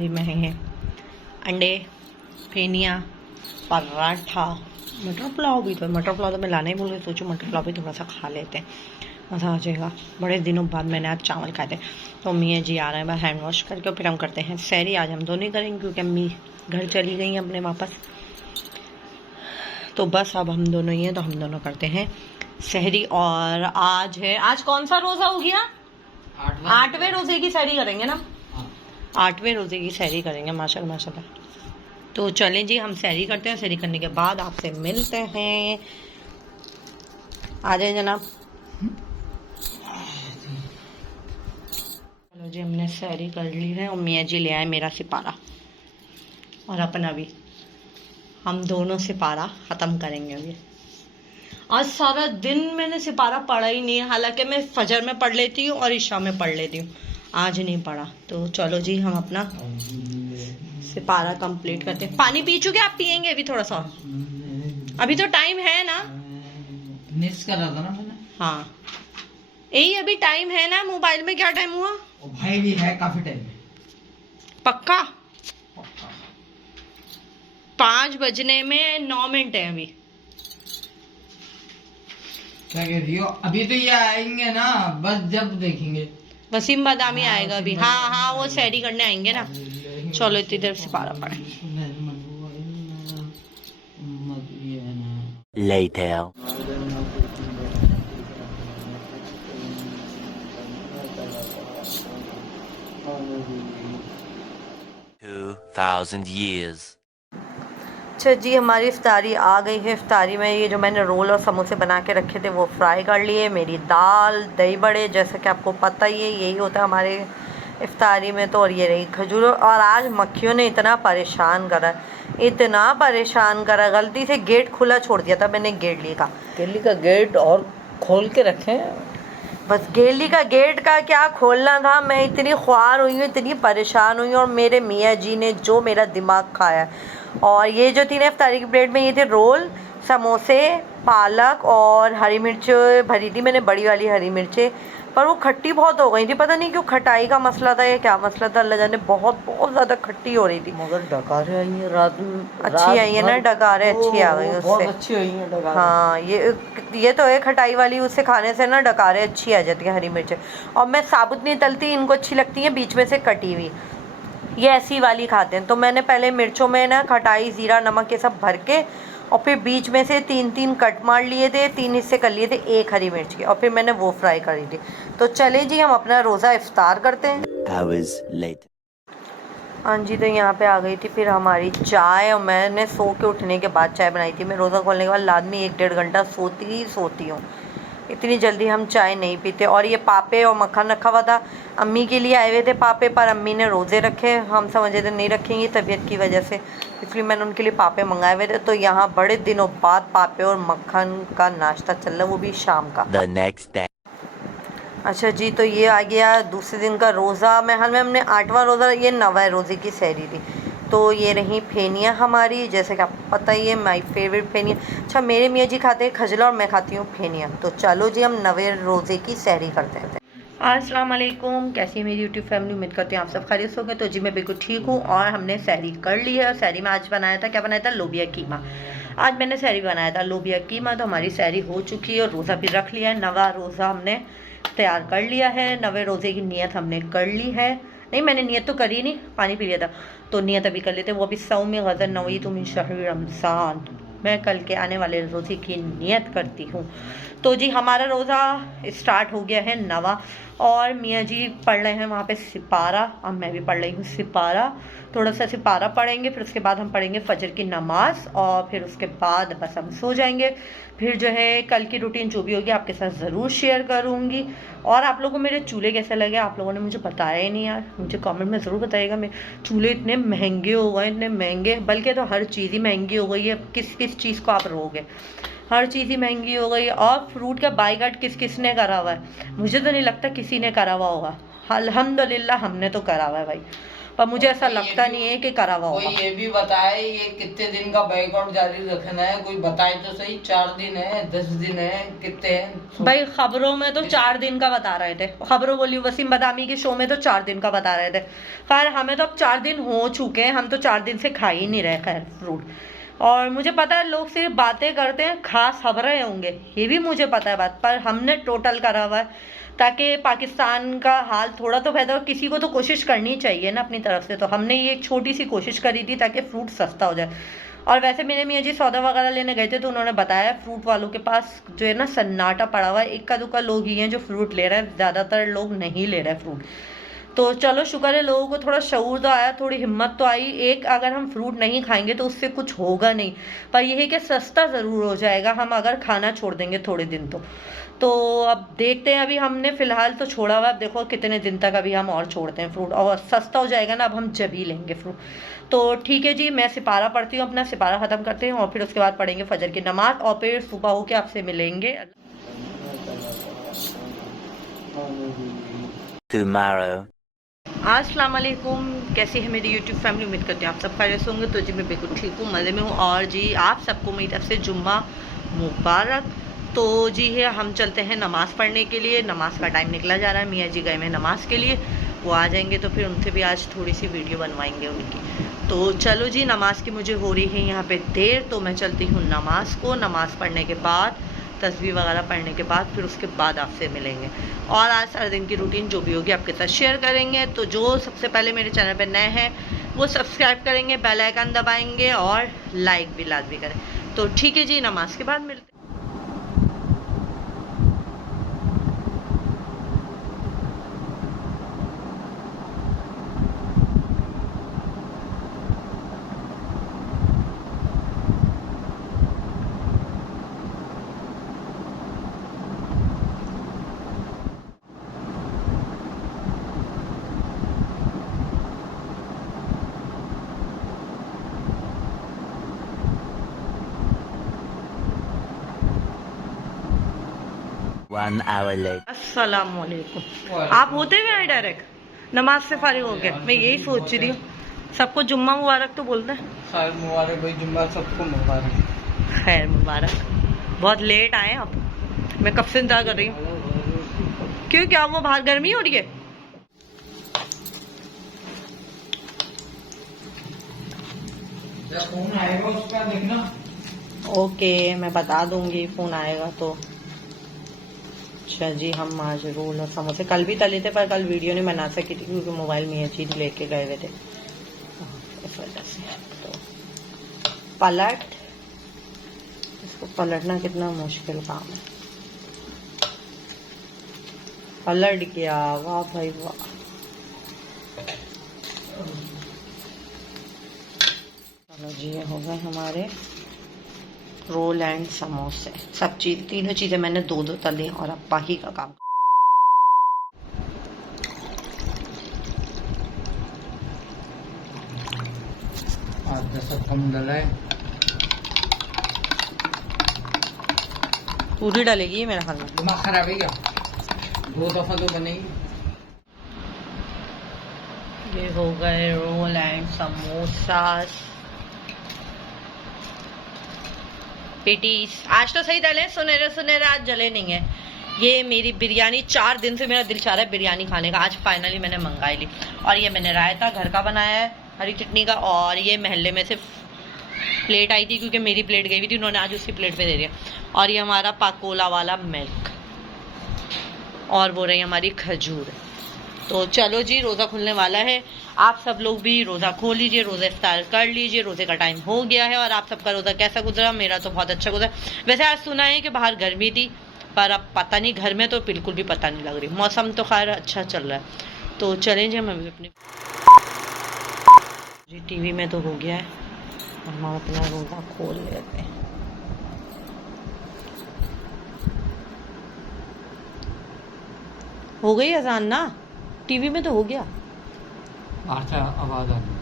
इफ्तारी में है अंडे, फेनिया, पराठा, मटर पुलाव भी। तो मटर पुलाव तो मैं लाना ही भूल गई, सोचूं मटर पुलाव भी थोड़ा सा खा लेते हैं, मज़ा आ जाएगा। बड़े दिनों बाद मैंने आज चावल खाए थे। तो अम्मी जी आ रहे हैं, बस हैंड वॉश करके फिर हम करते हैं सहरी। आज हम दोनों ही करेंगे क्योंकि अम्मी घर चली गई हैं अपने वापस। तो बस अब हम दोनों ही हैं, तो हम दोनों करते हैं सहरी। और आज कौन सा रोज़ा हो गया? 8वें रोज़े की सहरी करेंगे ना? 8वें रोज़े की सहरी करेंगे, माशाल्लाह माशाल्लाह। तो चलें जी, हम सहरी करते हैं। सहरी करने के बाद आपसे मिलते हैं। आ जाए जनाब। चलो जी, हमने सहरी कर ली है और मियाँ जी ले आए मेरा सिपारा और अपना भी। हम दोनों सिपारा ख़त्म करेंगे अभी। आज सारा दिन मैंने सिपारा पढ़ा ही नहीं है, हालांकि मैं फजर में पढ़ लेती हूँ और इशा में पढ़ लेती हूँ, आज नहीं पढ़ा। तो चलो जी, हम अपना सिपारा कंप्लीट करते हैं। पानी पी चुके? आप पियेंगे अभी थोड़ा सा? अभी तो टाइम है ना? मिस कर रहा था ना मैंने। हाँ, यही अभी टाइम है ना। मोबाइल में क्या टाइम हुआ? ओ भाई भी है, काफी टाइम है। पक्का 5 बजने में 9 मिनट है अभी। क्या कह रही हो? अभी तो ये आएंगे ना, बस जब देखेंगे। वसीम बादामी आएगा अभी। हाँ हाँ, वो सैरी करने आएंगे ना। चलो इतनी देर से पारा पड़े। Later. 2000 years. अच्छा जी, हमारी इफ्तारी आ गई है। इफ्तारी में ये जो मैंने रोल और समोसे बना के रखे थे वो फ्राई कर लिए। मेरी दाल, दही बड़े, जैसा कि आपको पता ही है यही होता है हमारे इफ्तारी में। तो और ये रही खजूर। और आज मक्खियों ने इतना परेशान करा, इतना परेशान करा, गलती से गेट खुला छोड़ दिया था मैंने गेटली का गेट और खोल के रखे। बस गेली का गेट का क्या खोलना था। मैं इतनी ख्वार हुई हूँ, इतनी परेशान हुई हूँ। और मेरे मियाँ जी ने जो मेरा दिमाग खाया। और ये जो 3 इफ्तारी की प्लेट में ये थे रोल, समोसे, पालक और हरी मिर्च भरी थी मैंने, बड़ी वाली हरी मिर्चें। पर वो खट्टी बहुत हो गई थी, पता नहीं क्यों। खटाई का मसला था या क्या मसला था, अल्लाह जाने। बहुत बहुत ज़्यादा खट्टी हो रही थी। मगर डकारें आई हैं रात में, अच्छी आई है ना डकारें, अच्छी आ गई उससे। बहुत अच्छी आई हैं डकारें। हाँ, ये तो है खटाई वाली, उससे खाने से ना डकारें अच्छी आ जाती है, हरी मिर्च। और मैं साबुत नहीं तलती, इनको अच्छी लगती है बीच में से कटी हुई। ये ऐसी वाली खाते हैं। तो मैंने पहले मिर्चों में ना खटाई, ज़ीरा, नमक ये सब भर के और फिर बीच में से 3-3 कट मार लिए थे, 3 हिस्से कर लिए थे एक हरी मिर्च के, और फिर मैंने वो फ्राई करी थी। तो चले जी, हम अपना रोज़ा इफ्तार करते हैं। Hours later. हाँ जी, तो यहाँ पे आ गई थी फिर हमारी चाय। और मैंने सो के उठने के बाद चाय बनाई थी। मैं रोज़ा खोलने के बाद लाजमी 1-1.5 घंटा सोती हूँ। इतनी जल्दी हम चाय नहीं पीते। और ये पापे और मक्खन रखा हुआ था, अम्मी के लिए आए हुए थे पापे, पर अम्मी ने रोज़े रखे। हम समझे थे नहीं रखेंगी तबीयत की वजह से, इसलिए मैंने उनके लिए पापे मंगाए हुए थे। तो यहाँ बड़े दिनों बाद पापे और मक्खन का नाश्ता चल रहा है, वो भी शाम का। The next day. अच्छा जी, तो ये आ गया दूसरे दिन का रोज़ा। में हमने 8वां रोज़ा, ये 9वें रोज़े की सहरी थी। तो ये रही फेनिया हमारी, जैसे कि आपको पता ही है, माय फेवरेट फेनिया। अच्छा, मेरे मियाँ जी खाते हैं खजला और मैं खाती हूँ फेनिया। तो चलो जी, हम 9वें रोज़े की सहरी करते हैं। अस्सलाम वालेकुम, कैसी है मेरी यूट्यूब फैमिली? उम्मीद करती हूँ आप सब खैरियत से होंगे। तो जी मैं बिल्कुल ठीक हूँ। और हमने सहरी कर ली है। और सहरी में आज बनाया था, क्या बनाया था? लोबिया कीमा। आज मैंने सहरी बनाया था लोबिया कीमा। तो हमारी सहरी हो चुकी है और रोज़ा भी रख लिया है। 9वां रोज़ा हमने तैयार कर लिया है। 9वें रोज़े की नियत हमने कर ली है। नहीं, मैंने नियत तो करी नहीं, पानी पी लिया था। तो नियत अभी कर लेते, वो अभी सौम ग़ज़र नवीतु मिन शहर रमज़ान। मैं कल के आने वाले रोज़े की नियत करती हूँ। तो जी हमारा रोज़ा स्टार्ट हो गया है 9वां। और मियाँ जी पढ़ रहे हैं वहाँ पे सिपारा, और मैं भी पढ़ रही हूँ सिपारा। थोड़ा सा सिपारा पढ़ेंगे, फिर उसके बाद हम पढ़ेंगे फजर की नमाज़, और फिर उसके बाद बस हम सो जाएंगे। फिर जो है कल की रूटीन जो भी होगी आपके साथ ज़रूर शेयर करूँगी। और आप लोगों को मेरे चूल्हे कैसे लगे, आप लोगों ने मुझे बताया ही नहीं यार, मुझे कमेंट में ज़रूर बताइएगा। मेरे चूल्हे इतने महंगे हो गए, इतने महंगे, बल्कि तो हर चीज़ ही महंगी हो गई है। किस किस चीज़ को आप रोगे, हर चीज़ ही महंगी हो गई। और फ्रूट का बाईकाट किस किस ने करा हुआ है? मुझे तो नहीं लगता किसी ने करा हुआ होगा। अल्हम्दुलिल्लाह हमने तो करा हुआ है भाई। पर मुझे ऐसा लगता नहीं है कि करा हुआ कोई होगा। ये भी बताए ये कितने दिन का बैकआउट जारी रखना है, कोई बताए तो सही। 4 दिन है, 10 दिन है, कितने हैं? भाई खबरों में तो 4 दिन का बता रहे थे, खबरों बोली वसीम बदामी के शो में तो 4 दिन का बता रहे थे। खैर हमें तो अब 4 दिन हो चुके हैं, हम तो 4 दिन से खा ही नहीं रहे खैर फ्रूट। और मुझे पता है लोग सिर्फ बातें करते हैं, खास खबरें होंगे, ये भी मुझे पता है बात, पर हमने टोटल करा हुआ है ताकि पाकिस्तान का हाल थोड़ा तो बेहतर हो। किसी को तो कोशिश करनी चाहिए ना अपनी तरफ से, तो हमने ये एक छोटी सी कोशिश करी थी ताकि फ्रूट सस्ता हो जाए। और वैसे मेरे मियाँ जी सौदा वगैरह लेने गए थे तो उन्होंने बताया फ्रूट वालों के पास जो है ना सन्नाटा पड़ा हुआ है, इक्का दुक्का लोग ही हैं जो फ्रूट ले रहे हैं, ज़्यादातर लोग नहीं ले रहे फ्रूट। तो चलो शुक्र है लोगों को थोड़ा शऊर तो आया, थोड़ी हिम्मत तो आई। एक अगर हम फ्रूट नहीं खाएंगे तो उससे कुछ होगा नहीं, पर यह है कि सस्ता ज़रूर हो जाएगा हम अगर खाना छोड़ देंगे थोड़े दिन तो अब देखते हैं। अभी हमने फ़िलहाल तो छोड़ा हुआ, अब देखो कितने दिन तक अभी हम और छोड़ते हैं फ्रूट, और सस्ता हो जाएगा ना अब हम जब ही लेंगे फ्रूट। तो ठीक है जी, मैं सिपारा पढ़ती हूँ, अपना सिपारा ख़त्म करते हैं और फिर उसके बाद पढ़ेंगे फजर की नमाज और फिर सुबह होके आपसे मिलेंगे। Tomorrow. अस्सलाम वालेकुम, कैसी है मेरी यूट्यूब फैमिली? उम्मीद करती हूँ आप सब खैरियत होंगे। तो जी मैं बिल्कुल ठीक हूँ, मज़े में हूँ। और जी आप सबको मेरी तरफ से जुम्मा मुबारक। तो जी है हम चलते हैं नमाज़ पढ़ने के लिए, नमाज का टाइम निकला जा रहा है। मियाँ जी गए हैं नमाज़ के लिए, वो आ जाएंगे तो फिर उनसे भी आज थोड़ी सी वीडियो बनवाएंगे उनकी। तो चलो जी, नमाज़ की मुझे हो रही है यहाँ पे देर, तो मैं चलती हूँ नमाज़ को। नमाज़ पढ़ने के बाद तस्बीह वगैरह पढ़ने के बाद फिर उसके बाद आपसे मिलेंगे और आज सारे दिन की रूटीन जो भी होगी आपके साथ शेयर करेंगे। तो जो सबसे पहले मेरे चैनल पर नए हैं वो सब्सक्राइब करेंगे, बेल आइकन दबाएंगे और लाइक भी लाजमी करें। तो ठीक है जी, नमाज के बाद मिलते हैं। One hour later. अस्सलाम वालेकुम। आप होते हुए आए डायरेक्ट नमाज से फारिग हो गए? मैं यही सोच रही हूँ। सबको जुम्मा मुबारक तो बोलते हैं। खैर मुबारक भाई, जुम्मा सबको मुबारक। खैर मुबारक। बहुत लेट आए आप, मैं कब से इंतजार कर रही हूँ। क्यों, क्या वो बाहर गर्मी हो रही है? जब फोन आएगा उसका देखना। ओके, मैं बता दूंगी फोन आएगा तो। अच्छा जी, हम आज रोल और समोसे कल भी तले थे पर कल वीडियो नहीं बना सकी थी क्योंकि मोबाइल में ये चीज़ लेके गए हुए थे, इस वजह से। तो पलट, इसको पलटना कितना मुश्किल काम है। पलट गया, वाह भाई वाह। चलो जी, ये हो गए हमारे रोल एंड समोसे। सब चीज, तीनों चीजें मैंने दो दो तली और अब बाकी का काम। आज 10 कम डला है, पूरी डलेगी मेरे ख्याल में। दिमाग खराब है क्या? 2 दफा तो बनेगी। ये हो गए रोल एंड समोसा पेटीज। आज तो सही डले, सुनहरे सुनहरे, आज जले नहीं है। ये मेरी बिरयानी, 4 दिन से मेरा दिल चाह रहा है बिरयानी खाने का, आज फाइनली मैंने मंगाई ली। और ये मैंने रायता घर का बनाया है हरी चटनी का, और ये महल्ले में से प्लेट आई थी क्योंकि मेरी प्लेट गई हुई थी, उन्होंने आज उसी प्लेट पे दे दिया। और ये हमारा पाकोला वाला मिल्क, और वो रही हमारी खजूर। तो चलो जी, रोज़ा खुलने वाला है, आप सब लोग भी रोज़ा खोल लीजिए, रोज़ा इफ्तार कर लीजिए। रोज़े का टाइम हो गया है। और आप सबका रोज़ा कैसा गुजरा? मेरा तो बहुत अच्छा गुजरा। वैसे आज सुना है कि बाहर गर्मी थी, पर अब पता नहीं, घर में तो बिल्कुल भी पता नहीं लग रही। मौसम तो खैर अच्छा चल रहा है। तो चलें जी, हम अपने जी टीवी में तो हो गया है, हम अपना रोज़ा खोल लेते हैं। हो गई अजान ना, टीवी में तो हो गया। अच्छा, आवाज आ रही है।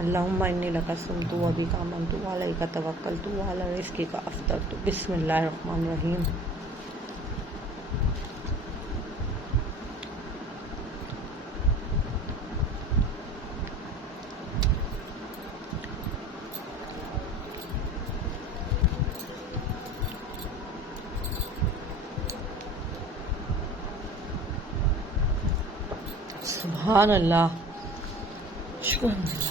अल्लाहुम्मा इन्नी लका सुमतु व बिका आमनतु व अलैका तवक्कलतु व अला रिज़्क़िका अफ़्तरतु। बिस्मिल्लाहिर्रहमानिर्रहीम। सुभान अल्लाह, शुक्र अल्लाह।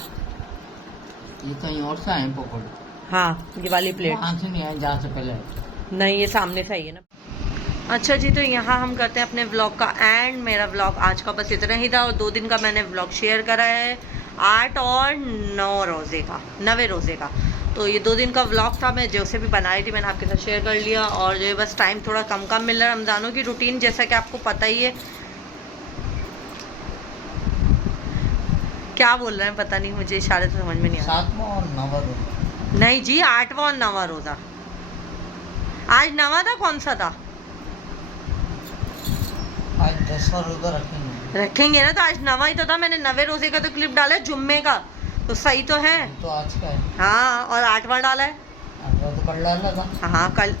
ये कहीं और से आए पकौड़े? हाँ, ये वाली प्लेट वहाँ से नहीं आए जहाँ से पहले आए। नहीं, ये सामने से ही है ना। अच्छा जी, तो यहाँ हम करते हैं अपने व्लॉग का एंड। मेरा व्लॉग आज का बस इतना ही था और 2 दिन का मैंने व्लॉग शेयर करा है, 8 और 9 रोज़े का, 9वें रोज़े का। तो ये 2 दिन का व्लॉग था, मैं जो से भी बना रही थी मैंने आपके साथ शेयर कर लिया। और जो है बस टाइम थोड़ा कम कम मिल रहा है। रमज़ानों की रूटीन जैसा कि आपको पता ही है। क्या बोल रहे हैं पता नहीं, मुझे इशारे से समझ में नहीं आ रहा। 7वां और 9वां रोज़ा? नहीं जी, 8वां और 9वां रोज़ा। आज 9वां था, कौन सा था? आज 10वां रोज़ा रखेंगे। रखेंगे ना, तो आज 9वां ही तो था। मैंने 9वें रोज़े का तो क्लिप डाला है, जुम्मे का, तो सही तो है। तो आज का है। हाँ, और 8वां डाला है। 8वां तो कल डाला था। हाँ, कल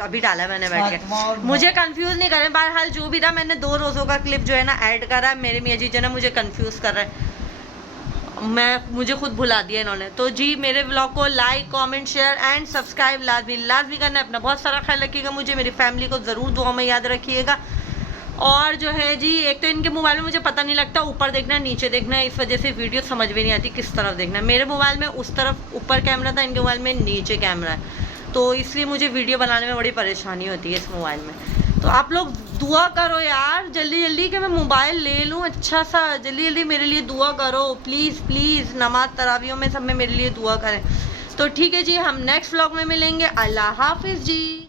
अभी डाला है मैंने बैठ 7वां और के। मुझे कंफ्यूज नहीं करें, बहरहाल जो भी था मैंने 2 रोज़ों का क्लिप जो है ना ऐड करा है। मेरे मियाँ जी जो है ना मुझे कंफ्यूज कर रहे हैं, मुझे खुद भुला दिया इन्होंने। तो जी मेरे व्लॉग को like, comment, share and subscribe लाजमी करना है। अपना बहुत सारा ख्याल रखिएगा, मुझे मेरी फैमिली को ज़रूर दुआ में याद रखिएगा। और जो है जी, एक तो इनके मोबाइल में मुझे पता नहीं लगता ऊपर देखना है नीचे देखना है, इस वजह से वीडियो समझ में नहीं आती किस तरफ देखना है। मेरे मोबाइल में उस तरफ ऊपर कैमरा था, इनके मोबाइल में नीचे कैमरा है, तो इसलिए मुझे वीडियो बनाने में बड़ी परेशानी होती है इस मोबाइल में। तो आप लोग दुआ करो यार जल्दी जल्दी कि मैं मोबाइल ले लूँ अच्छा सा। जल्दी जल्दी मेरे लिए दुआ करो प्लीज़ प्लीज़। नमाज तरावियों में सब में मेरे लिए दुआ करें। तो ठीक है जी, हम नेक्स्ट व्लॉग में मिलेंगे। अल्लाह हाफिज़ जी।